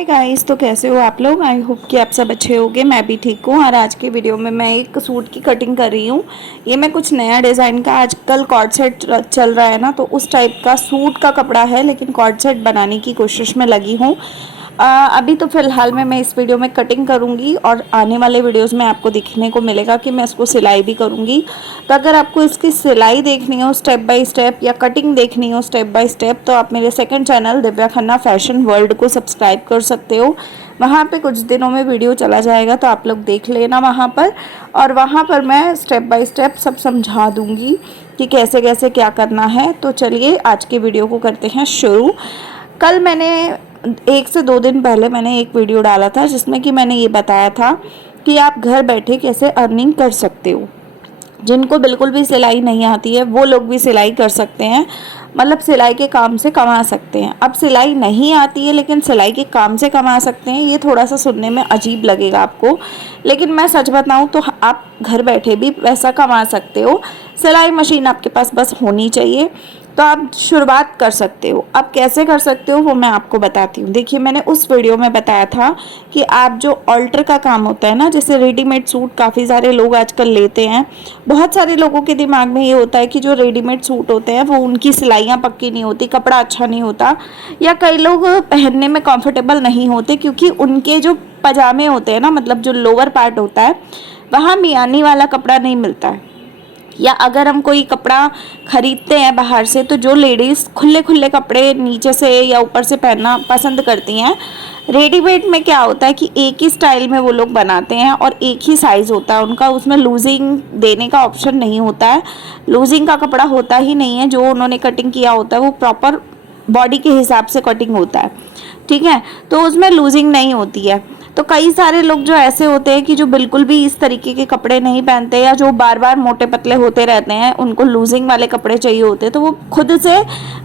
Hi guys, तो कैसे हो आप लोग। आई होप कि आप सब अच्छे होंगे। मैं भी ठीक हूँ। और आज की वीडियो में मैं एक सूट की कटिंग कर रही हूँ। ये मैं कुछ नया डिज़ाइन का, आजकल कॉर्ड सेट चल रहा है ना, तो उस टाइप का सूट का कपड़ा है, लेकिन कॉर्ड सेट बनाने की कोशिश में लगी हूँ। अभी तो फ़िलहाल मैं इस वीडियो में कटिंग करूँगी और आने वाले वीडियोस में आपको दिखने को मिलेगा कि मैं इसको सिलाई भी करूँगी। तो अगर आपको इसकी सिलाई देखनी हो स्टेप बाय स्टेप या कटिंग देखनी हो स्टेप बाय स्टेप, तो आप मेरे second channel Divya Khanna fashion world को सब्सक्राइब कर सकते हो। वहाँ पे कुछ दिनों में वीडियो चला जाएगा, तो आप लोग देख लेना वहाँ पर। और वहाँ पर मैं स्टेप बाय स्टेप सब समझा दूँगी कि कैसे कैसे क्या करना है। तो चलिए आज के वीडियो को करते हैं शुरू। कल मैंने 1 से 2 दिन पहले मैंने एक वीडियो डाला था जिसमें कि मैंने ये बताया था कि आप घर बैठे कैसे अर्निंग कर सकते हो। जिनको बिल्कुल भी सिलाई नहीं आती है वो लोग भी सिलाई कर सकते हैं, मतलब सिलाई के काम से कमा सकते हैं। अब सिलाई नहीं आती है लेकिन सिलाई के काम से कमा सकते हैं, ये थोड़ा सा सुनने में अजीब लगेगा आपको, लेकिन मैं सच बताऊं तो आप घर बैठे भी पैसा कमा सकते हो। सिलाई मशीन आपके पास बस होनी चाहिए, तो आप शुरुआत कर सकते हो। अब कैसे कर सकते हो वो मैं आपको बताती हूँ। देखिए, मैंने उस वीडियो में बताया था कि आप जो ऑल्टर का काम होता है ना, जैसे रेडीमेड सूट काफ़ी सारे लोग आजकल लेते हैं। बहुत सारे लोगों के दिमाग में ये होता है कि जो रेडीमेड सूट होते हैं वो उनकी सिलाइयाँ पक्की नहीं होती, कपड़ा अच्छा नहीं होता, या कई लोग पहनने में कंफर्टेबल नहीं होते क्योंकि उनके जो पजामे होते हैं ना, मतलब जो लोअर पार्ट होता है, वहाँ मियानी वाला कपड़ा नहीं मिलता है। या अगर हम कोई कपड़ा खरीदते हैं बाहर से, तो जो लेडीज़ खुले खुले कपड़े नीचे से या ऊपर से पहनना पसंद करती हैं, रेडीमेड में क्या होता है कि एक ही स्टाइल में वो लोग बनाते हैं और एक ही साइज़ होता है उनका, उसमें लूजिंग देने का ऑप्शन नहीं होता है। लूजिंग का कपड़ा होता ही नहीं है, जो उन्होंने कटिंग किया होता है वो प्रॉपर बॉडी के हिसाब से कटिंग होता है, ठीक है, तो उसमें लूजिंग नहीं होती है। तो कई सारे लोग जो ऐसे होते हैं कि जो बिल्कुल भी इस तरीके के कपड़े नहीं पहनते, या जो बार बार मोटे पतले होते रहते हैं, उनको लूजिंग वाले कपड़े चाहिए होते हैं, तो वो खुद से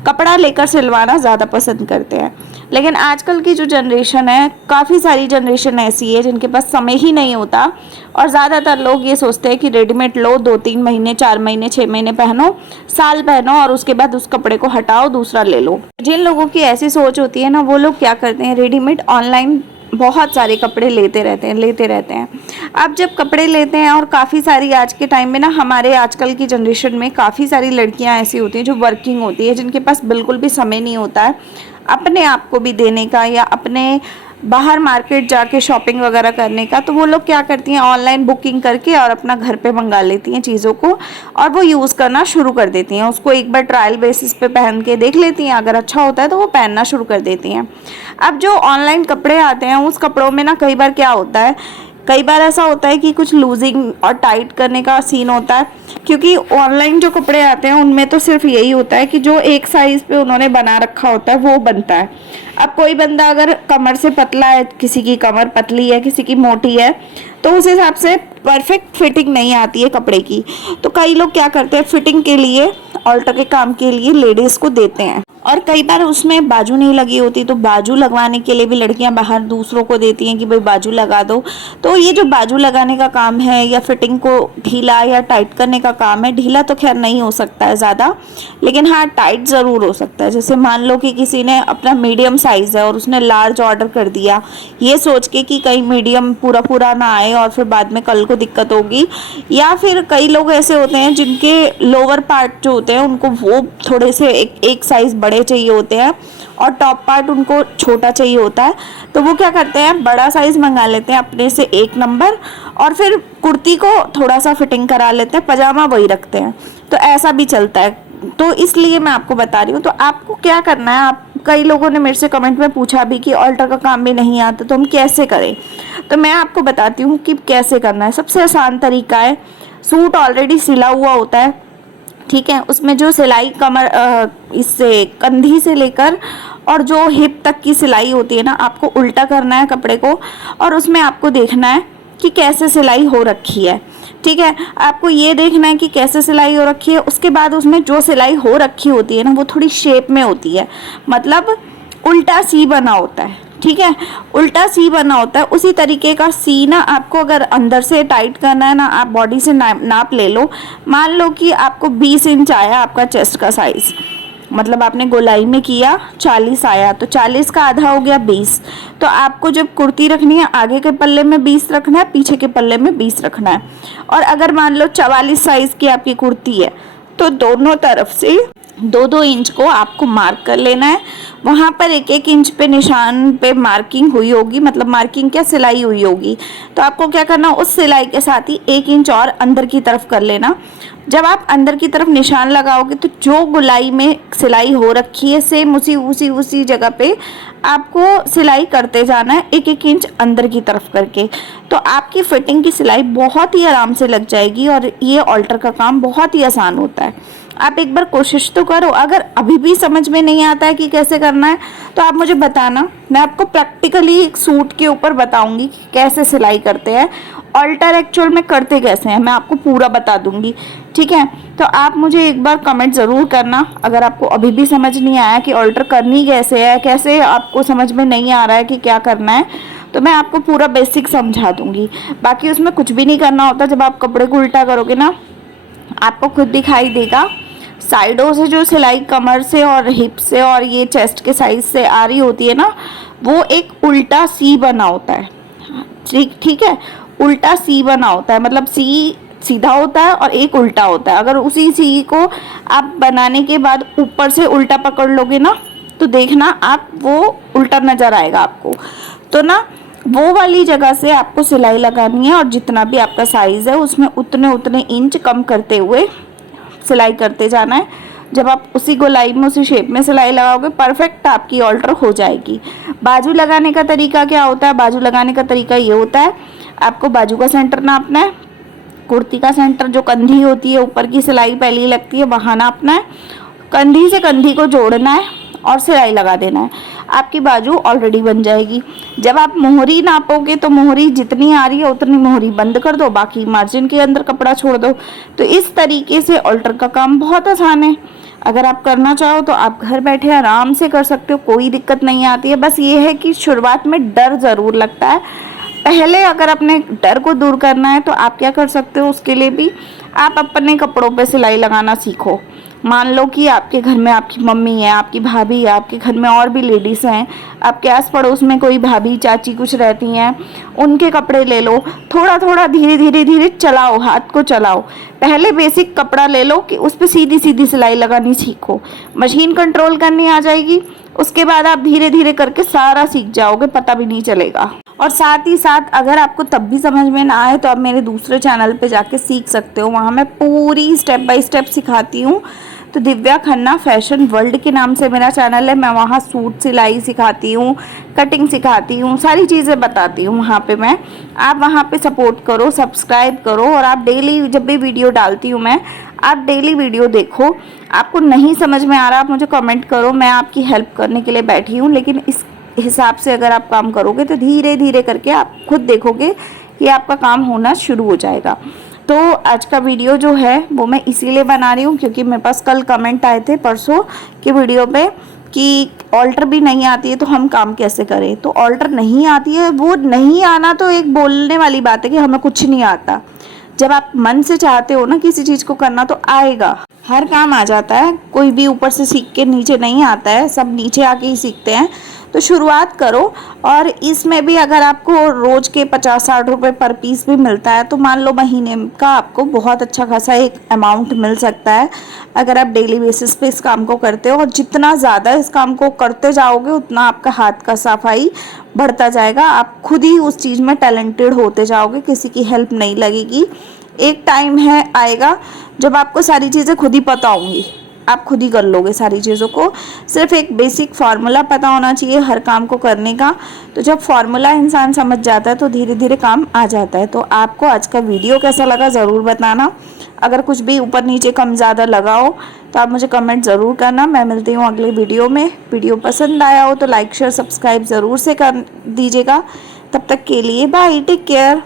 कपड़ा लेकर सिलवाना ज़्यादा पसंद करते हैं। लेकिन आजकल की जो जनरेशन है, काफ़ी सारी जनरेशन ऐसी है जिनके पास समय ही नहीं होता, और ज़्यादातर लोग ये सोचते हैं कि रेडीमेड लो, 2-3 महीने 4 महीने 6 महीने पहनो, साल पहनो और उसके बाद उस कपड़े को हटाओ, दूसरा ले लो। जिन लोगों की ऐसी सोच होती है ना, वो लोग क्या करते हैं, रेडीमेड ऑनलाइन बहुत सारे कपड़े लेते रहते हैं। अब जब कपड़े लेते हैं, और काफ़ी सारी आज के टाइम में ना, हमारे आजकल की जनरेशन में काफ़ी सारी लड़कियां ऐसी होती हैं जो वर्किंग होती है, जिनके पास बिल्कुल भी समय नहीं होता है अपने आप को भी देने का या अपने बाहर मार्केट जाके शॉपिंग वगैरह करने का। तो वो लोग क्या करती हैं, ऑनलाइन बुकिंग करके और अपना घर पे मंगा लेती हैं चीज़ों को, और वो यूज़ करना शुरू कर देती हैं। उसको एक बार ट्रायल बेसिस पे पहन के देख लेती हैं, अगर अच्छा होता है तो वो पहनना शुरू कर देती हैं। अब जो ऑनलाइन कपड़े आते हैं, उस कपड़ों में ना कई बार क्या होता है, कई बार ऐसा होता है कि कुछ लूजिंग और टाइट करने का सीन होता है, क्योंकि ऑनलाइन जो कपड़े आते हैं उनमें तो सिर्फ यही होता है कि जो एक साइज़ पे उन्होंने बना रखा होता है वो बनता है। अब कोई बंदा अगर कमर से पतला है, किसी की कमर पतली है, किसी की मोटी है, तो उस हिसाब से परफेक्ट फिटिंग नहीं आती है कपड़े की। तो कई लोग क्या करते हैं, फिटिंग के लिए, ऑल्टर के काम के लिए लेडीज़ को देते हैं। और कई बार उसमें बाजू नहीं लगी होती, तो बाजू लगवाने के लिए भी लड़कियां बाहर दूसरों को देती हैं कि भाई बाजू लगा दो। तो ये जो बाजू लगाने का काम है या फिटिंग को ढीला या टाइट करने का काम है, ढीला तो खैर नहीं हो सकता है ज़्यादा, लेकिन हाँ टाइट ज़रूर हो सकता है। जैसे मान लो कि किसी ने अपना मीडियम साइज़ है और उसने लार्ज ऑर्डर कर दिया, ये सोच के कि कहीं मीडियम पूरा पूरा ना आए और फिर बाद में कल को दिक्कत होगी। या फिर कई लोग ऐसे होते हैं जिनके लोअर पार्ट जो होते हैं उनको वो थोड़े से एक साइज़ बड़े चाहिए होते हैं और टॉप पार्ट उनको छोटा चाहिए होता है, तो वो क्या करते हैं, बड़ा साइज़ मंगा लेते हैं अपने से 1 नंबर, और फिर कुर्ती को थोड़ा सा फिटिंग करा लेते हैं, पजामा वही रखते हैं। तो ऐसा भी चलता है, तो इसलिए मैं आपको बता रही हूँ। तो आपको क्या करना है, आप, कई लोगों ने मेरे से कमेंट में पूछा भी कि ऑल्टर का काम भी नहीं आता तो हम कैसे करें, तो मैं आपको बताती हूँ कि कैसे करना है। सबसे आसान तरीका है, सूट ऑलरेडी सिला हुआ होता है, ठीक है, उसमें जो सिलाई कमर इससे कंधी से लेकर और जो हिप तक की सिलाई होती है ना, आपको उल्टा करना है कपड़े को, और उसमें आपको देखना है कि कैसे सिलाई हो रखी है, ठीक है। आपको ये देखना है कि कैसे सिलाई हो रखी है। उसके बाद उसमें जो सिलाई हो रखी होती है ना, वो थोड़ी शेप में होती है, मतलब उल्टा सी बना होता है, ठीक है, उल्टा सी बना होता है। उसी तरीके का सी ना आपको अगर अंदर से टाइट करना है ना, आप बॉडी से नाप ले लो। मान लो कि आपको 20 इंच आया आपका चेस्ट का साइज़, मतलब आपने गोलाई में किया 40 आया, तो 40 का आधा हो गया 20। तो आपको जब कुर्ती रखनी है, आगे के पल्ले में 20 रखना है, पीछे के पल्ले में 20 रखना है। और अगर मान लो 44 साइज़ की आपकी कुर्ती है तो दोनों तरफ से 2-2 इंच को आपको मार्क कर लेना है। वहाँ पर 1-1 इंच पे निशान पे मार्किंग हुई होगी, मतलब मार्किंग क्या, सिलाई हुई होगी। तो आपको क्या करना, उस सिलाई के साथ ही 1 इंच और अंदर की तरफ कर लेना। जब आप अंदर की तरफ निशान लगाओगे तो जो गोलाई में सिलाई हो रखी है सेम उसी जगह पे आपको सिलाई करते जाना है, 1-1 इंच अंदर की तरफ करके। तो आपकी फिटिंग की सिलाई बहुत ही आराम से लग जाएगी और ये ऑल्टर का काम बहुत ही आसान होता है। आप एक बार कोशिश तो करो। अगर अभी भी समझ में नहीं आता है कि कैसे करना है तो आप मुझे बताना, मैं आपको प्रैक्टिकली एक सूट के ऊपर बताऊंगी कि कैसे सिलाई करते हैं, ऑल्टर एक्चुअल में करते कैसे हैं, मैं आपको पूरा बता दूंगी। ठीक है, तो आप मुझे एक बार कमेंट ज़रूर करना अगर आपको अभी भी समझ नहीं आया कि ऑल्टर करनी कैसे है, कैसे आपको समझ में नहीं आ रहा है कि क्या करना है, तो मैं आपको पूरा बेसिक समझा दूंगी। बाकी उसमें कुछ भी नहीं करना होता। जब आप कपड़े को उल्टा करोगे ना, आपको खुद दिखाई देगा साइडों से जो सिलाई कमर से और हिप से और ये चेस्ट के साइज से आ रही होती है ना, वो एक उल्टा सी बना होता है। ठीक है, उल्टा सी बना होता है, मतलब सी सीधा होता है और एक उल्टा होता है। अगर उसी सी को आप बनाने के बाद ऊपर से उल्टा पकड़ लोगे ना, तो देखना आप वो उल्टा नज़र आएगा आपको। तो ना वो वाली जगह से आपको सिलाई लगानी है और जितना भी आपका साइज़ है उसमें उतने इंच कम करते हुए सिलाई करते जाना है। जब आप उसी गोलाई में उसी शेप में सिलाई लगाओगे, परफेक्ट आपकी ऑल्टर हो जाएगी। बाजू लगाने का तरीका क्या होता है, बाजू लगाने का तरीका ये होता है, आपको बाजू का सेंटर नापना है, कुर्ती का सेंटर जो कंधी होती है, ऊपर की सिलाई पहली लगती है, वहाँ नापना है, कंधी से कंधी को जोड़ना है और सिलाई लगा देना है। आपकी बाजू ऑलरेडी बन जाएगी। जब आप मोहरी नापोगे तो मोहरी जितनी आ रही है उतनी मोहरी बंद कर दो, बाकी मार्जिन के अंदर कपड़ा छोड़ दो। तो इस तरीके से ऑल्टर का काम बहुत आसान है। अगर आप करना चाहो तो आप घर बैठे आराम से कर सकते हो, कोई दिक्कत नहीं आती है। बस ये है कि शुरुआत में डर ज़रूर लगता है। पहले अगर अपने डर को दूर करना है तो आप क्या कर सकते हो, उसके लिए भी आप अपने कपड़ों पे सिलाई लगाना सीखो। मान लो कि आपके घर में आपकी मम्मी है, आपकी भाभी है, आपके घर में और भी लेडीज़ हैं, आपके आस पड़ोस में कोई भाभी चाची कुछ रहती हैं, उनके कपड़े ले लो, थोड़ा थोड़ा धीरे चलाओ, हाथ को चलाओ। पहले बेसिक कपड़ा ले लो कि उस पर सीधी सीधी सिलाई लगानी सीखो, मशीन कंट्रोल करनी आ जाएगी। उसके बाद आप धीरे धीरे करके सारा सीख जाओगे, पता भी नहीं चलेगा। और साथ ही साथ अगर आपको तब भी समझ में ना आए तो आप मेरे दूसरे चैनल पे जाके सीख सकते हो, वहाँ मैं पूरी स्टेप बाय स्टेप सिखाती हूँ। तो दिव्या खन्ना फैशन वर्ल्ड के नाम से मेरा चैनल है। मैं वहाँ सूट सिलाई सिखाती हूँ, कटिंग सिखाती हूँ, सारी चीज़ें बताती हूँ वहाँ पे मैं। आप वहाँ पे सपोर्ट करो, सब्सक्राइब करो और आप डेली जब भी वीडियो डालती हूँ मैं, आप डेली वीडियो देखो। आपको नहीं समझ में आ रहा आप मुझे कमेंट करो, मैं आपकी हेल्प करने के लिए बैठी हूँ। लेकिन इस हिसाब से अगर आप काम करोगे तो धीरे धीरे करके आप खुद देखोगे कि आपका काम होना शुरू हो जाएगा। तो आज का वीडियो जो है वो मैं इसीलिए बना रही हूँ क्योंकि मेरे पास कल कमेंट आए थे परसों के वीडियो पे कि ऑल्टर भी नहीं आती है तो हम काम कैसे करें। तो ऑल्टर नहीं आती है, वो नहीं आना तो एक बोलने वाली बात है कि हमें कुछ नहीं आता। जब आप मन से चाहते हो ना किसी चीज़ को करना तो आएगा, हर काम आ जाता है। कोई भी ऊपर से सीख के नीचे नहीं आता है, सब नीचे आके ही सीखते हैं। तो शुरुआत करो। और इसमें भी अगर आपको रोज़ के 50-60 रुपए पर पीस भी मिलता है तो मान लो महीने का आपको बहुत अच्छा खासा एक अमाउंट मिल सकता है अगर आप डेली बेसिस पे इस काम को करते हो। और जितना ज़्यादा इस काम को करते जाओगे उतना आपका हाथ का सफाई बढ़ता जाएगा, आप खुद ही उस चीज़ में टैलेंटेड होते जाओगे, किसी की हेल्प नहीं लगेगी। एक टाइम है आएगा जब आपको सारी चीज़ें खुद ही पता होंगी, आप खुद ही कर लोगे सारी चीज़ों को। सिर्फ एक बेसिक फार्मूला पता होना चाहिए हर काम को करने का। तो जब फार्मूला इंसान समझ जाता है तो धीरे धीरे काम आ जाता है। तो आपको आज का वीडियो कैसा लगा ज़रूर बताना। अगर कुछ भी ऊपर नीचे कम ज़्यादा लगा हो तो आप मुझे कमेंट ज़रूर करना। मैं मिलती हूँ अगले वीडियो में। वीडियो पसंद आया हो तो लाइक शेयर सब्सक्राइब ज़रूर से कर दीजिएगा। तब तक के लिए बाय, टेक केयर।